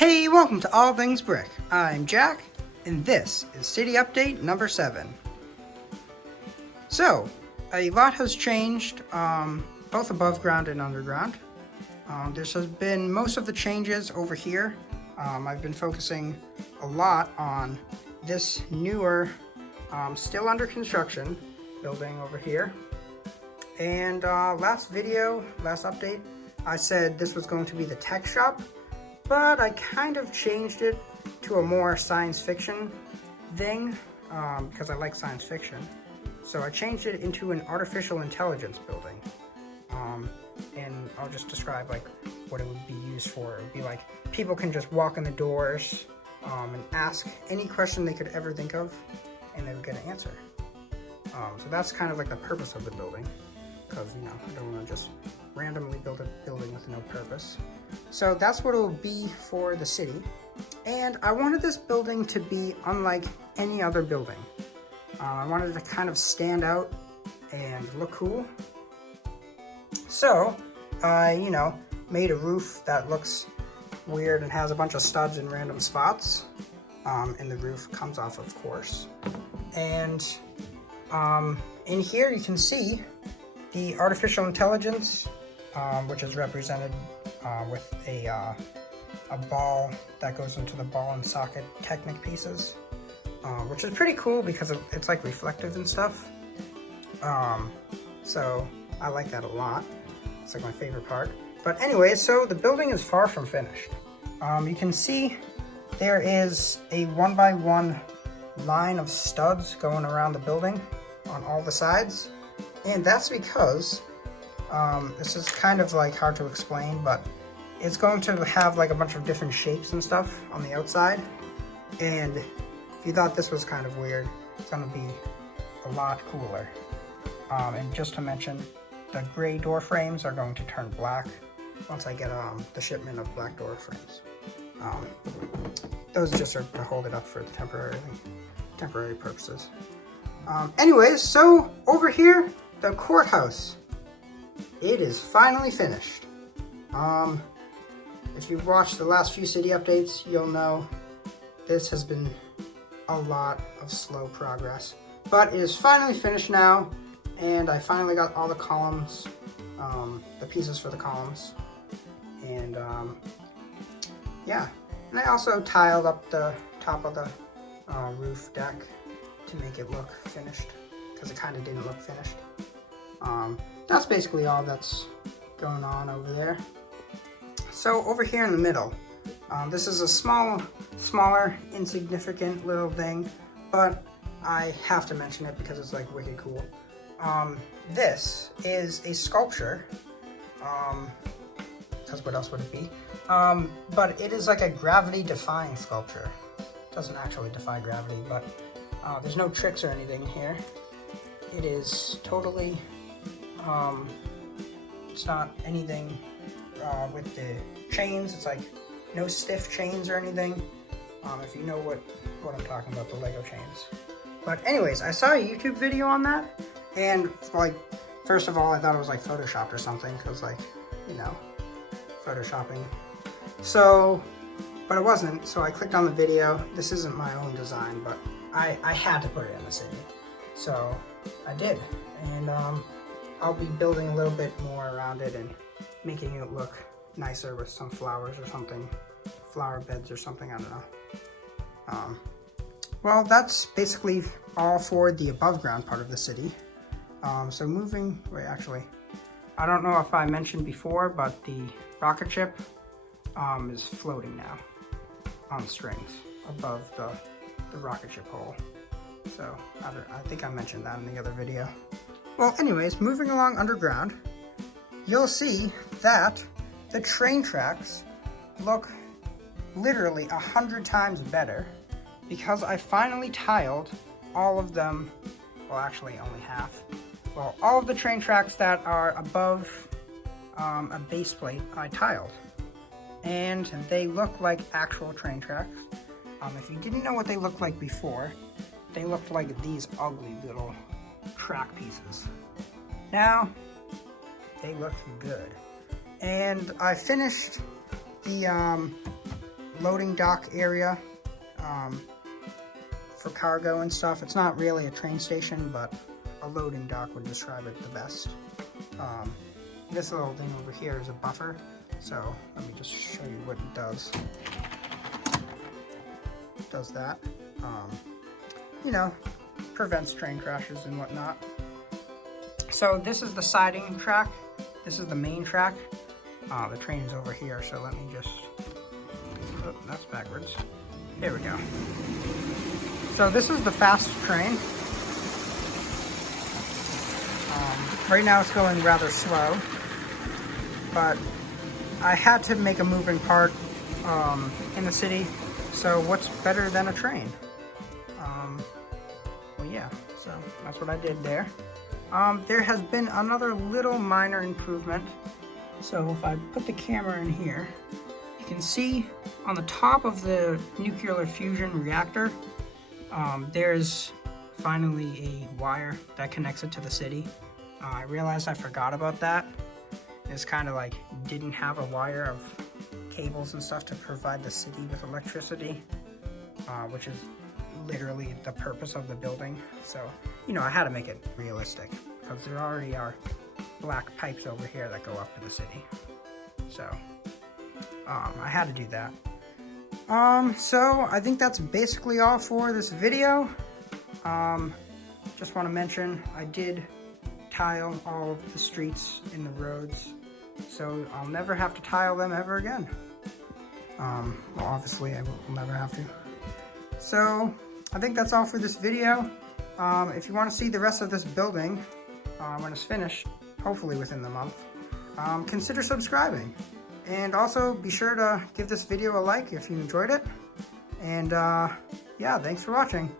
Hey, welcome to All Things Brick. I'm Jack, and this is City Update number 7. So, a lot has changed, both above ground and underground. This has been most of the changes over here. I've been focusing a lot on this newer, still under construction building over here. And last update, I said this was going to be the tech shop, but I kind of changed it to a more science fiction thing because I like science fiction. So I changed it into an artificial intelligence building. And I'll just describe like what it would be used for. It would be like people can just walk in the doors and ask any question they could ever think of, and they would get an answer. So that's kind of like the purpose of the building, because I don't want to just randomly build a building with no purpose. So that's what it will be for the city. And I wanted this building to be unlike any other building. I wanted it to kind of stand out and look cool. So I, made a roof that looks weird and has a bunch of studs in random spots. And the roof comes off, of course. And in here you can see the artificial intelligence, which is represented with a ball that goes into the ball and socket Technic pieces, which is pretty cool because it's like reflective and stuff. So I like that a lot. It's like my favorite part. But anyway, so the building is far from finished. You can see there is a 1x1 line of studs going around the building on all the sides. And that's because this is kind of like hard to explain, but it's going to have like a bunch of different shapes and stuff on the outside. And if you thought this was kind of weird, it's going to be a lot cooler. And just to mention, the gray door frames are going to turn black once I get the shipment of black door frames. Those just are to hold it up for temporary purposes. Anyways, so over here, the courthouse. It is finally finished. If you've watched the last few city updates, you'll know this has been a lot of slow progress. But it is finally finished now, and I finally got all the columns, the pieces for the columns. And yeah, and I also tiled up the top of the roof deck to make it look finished, because it kind of didn't look finished. That's basically all that's going on over there. So over here in the middle, this is a smaller, insignificant little thing, but I have to mention it because it's like wicked cool. This is a sculpture, because what else would it be? But it is like a gravity-defying sculpture. It doesn't actually defy gravity, but there's no tricks or anything here. It is totally, it's not anything with the chains. It's like no stiff chains or anything. If you know what I'm talking about, the Lego chains. But anyways, I saw a YouTube video on that, and like, first of all, I thought it was like photoshopped or something, because like, photoshopping. So, but it wasn't, so I clicked on the video. This isn't my own design, but I had to put it in the city. So I did, and I'll be building a little bit more around it and making it look nicer with some flowers or something, flower beds or something, I don't know. Well, that's basically all for the above ground part of the city. So actually, I don't know if I mentioned before, but the rocket ship is floating now on strings above the rocket ship hole. So I think I mentioned that in the other video. Well, anyways, moving along underground, you'll see that the train tracks look literally 100 times better, because I finally tiled all of them. Well, actually only half. Well, all of the train tracks that are above a base plate I tiled, and they look like actual train tracks. If you didn't know what they looked like before, they looked like these ugly little track pieces. Now they look good. And I finished the loading dock area for cargo and stuff. It's not really a train station, but a loading dock would describe it the best. This little thing over here is a buffer, so let me just show you what it does. It does that. You know, prevents train crashes and whatnot. So this is the siding track. This is the main track. The train is over here, so let me just, oh, that's backwards. There we go. So this is the fast train. Right now it's going rather slow, but I had to make a moving part in the city, so what's better than a train? Well, yeah, so that's what I did there. There has been another little minor improvement. So if I put the camera in here, you can see on the top of the nuclear fusion reactor, there's finally a wire that connects it to the city. I realized I forgot about that. It's kind of like didn't have a wire of cables and stuff to provide the city with electricity, which is literally the purpose of the building. So, you know, I had to make it realistic because there already are black pipes over here that go up to the city. So, I had to do that. So I think that's basically all for this video. Just want to mention I did tile all of the streets in the roads, so I'll never have to tile them ever again. Well, obviously I will never have to. So I think that's all for this video. If you want to see the rest of this building when it's finished, hopefully within the month, consider subscribing. And also be sure to give this video a like if you enjoyed it. And yeah, thanks for watching.